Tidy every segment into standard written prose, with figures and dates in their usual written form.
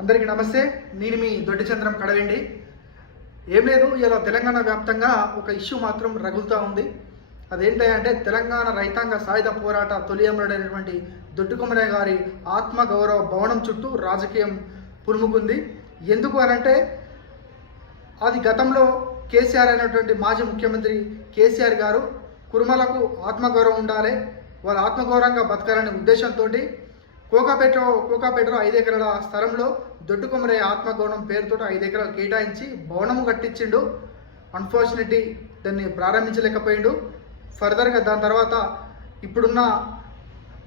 అందరికీ నమస్తే. నేను మీ దొడ్డి చంద్రం కడవేండి. ఏం లేదు, ఇలా తెలంగాణ వ్యాప్తంగా ఒక ఇష్యూ మాత్రం రగులుతూ ఉంది. అదేంటంటే తెలంగాణ రైతాంగ సాయుధ పోరాట తొలి అమరుడైనటువంటి దొడ్డి కొమరయ్య గారి ఆత్మగౌరవ భవనం చుట్టూ రాజకీయం పులుముకుంది. ఎందుకు అనంటే అది గతంలో కేసీఆర్ అయినటువంటి మాజీ ముఖ్యమంత్రి కేసీఆర్ గారు కురుమలకు ఆత్మగౌరవం ఉండాలి, వాళ్ళ ఆత్మగౌరవంగా బతకాలనే ఉద్దేశంతో కోకాపేటలో 5 ఎకరాల స్థలంలో దొడ్డి కొమరయ్య ఆత్మగౌరవం పేరుతో 5 ఎకరాలు కేటాయించి భవనము కట్టించిండు. అన్ఫార్చునేట్లీ దాన్ని ప్రారంభించలేకపోయిండు. ఫర్దర్గా దాని తర్వాత ఇప్పుడున్న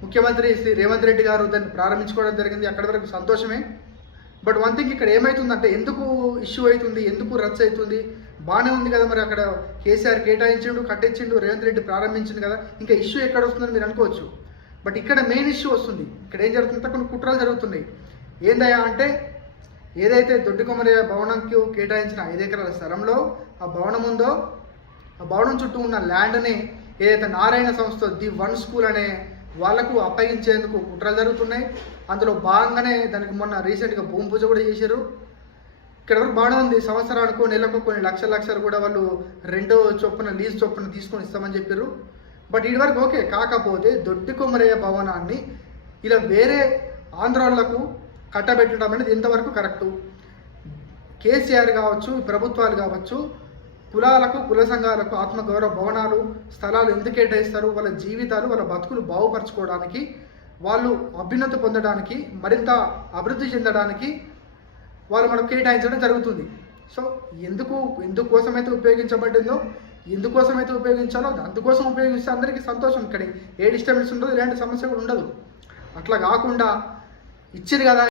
ముఖ్యమంత్రి శ్రీ రేవంత్ రెడ్డి గారు దాన్ని ప్రారంభించుకోవడం జరిగింది. అక్కడి వరకు సంతోషమే. బట్ వన్ థింగ్ ఇక్కడ ఏమవుతుందంటే, ఎందుకు ఇష్యూ అవుతుంది, ఎందుకు రచ్చ అవుతుంది? బాగానే ఉంది కదా, మరి అక్కడ కేసీఆర్ కేటాయించిండు, కట్టించిండు, రేవంత్ రెడ్డి ప్రారంభించిండు కదా, ఇంకా ఇష్యూ ఎక్కడ వస్తుందని మీరు అనుకోవచ్చు. బట్ ఇక్కడ మెయిన్ ఇష్యూ వస్తుంది. ఇక్కడ ఏం జరుగుతుందంటే కొన్ని కుట్రలు జరుగుతున్నాయి. ఏందయ్యా అంటే, ఏదైతే దొడ్డి కొమరయ్య భవనంకి కేటాయించిన 5 ఎకరాల స్థలంలో ఆ భవనం ఉందో, ఆ భవనం చుట్టూ ఉన్న ల్యాండ్ని ఏదైతే నారాయణ సంస్థ ది వన్ స్కూల్ అనే వాళ్లకు అప్పగించేందుకు కుట్రలు జరుగుతున్నాయి. అందులో భాగంగానే దానికి మొన్న రీసెంట్గా భూమి పూజ కూడా చేశారు. ఇక్కడ వరకు బాగానే ఉంది. సంవత్సరానికి నెలకు కొన్ని లక్షలు కూడా వాళ్ళు రెండో చొప్పున లీజ్ చొప్పున తీసుకొని ఇస్తామని చెప్పారు. బట్ ఇది వరకు ఓకే. కాకపోతే దొడ్డి కొమరయ్య భవనాన్ని ఇలా వేరే ఆంధ్రాలకు కట్టబెట్టడం అనేది ఎంతవరకు కరెక్టు? కేసీఆర్ కావచ్చు, ప్రభుత్వాలు కావచ్చు, కులాలకు, కుల సంఘాలకు ఆత్మగౌరవ భవనాలు, స్థలాలు ఎందుకు కేటాయిస్తారు? వాళ్ళ జీవితాలు, వాళ్ళ బతుకులు బాగుపరచుకోవడానికి, వాళ్ళు అభ్యున్నతి పొందడానికి, మరింత అభివృద్ధి చెందడానికి వాళ్ళు మనకు కేటాయించడం జరుగుతుంది. సో ఎందుకోసమైతే ఉపయోగించబడిందో, ఎందుకోసమైతే ఉపయోగించాలో అందుకోసం ఉపయోగిస్తే అందరికీ సంతోషం. ఇక్కడ ఏ డిస్టర్బెన్స్ ఉండదు, ఇలాంటి సమస్య కూడా ఉండదు. అట్లా కాకుండా ఇచ్చిరు కదా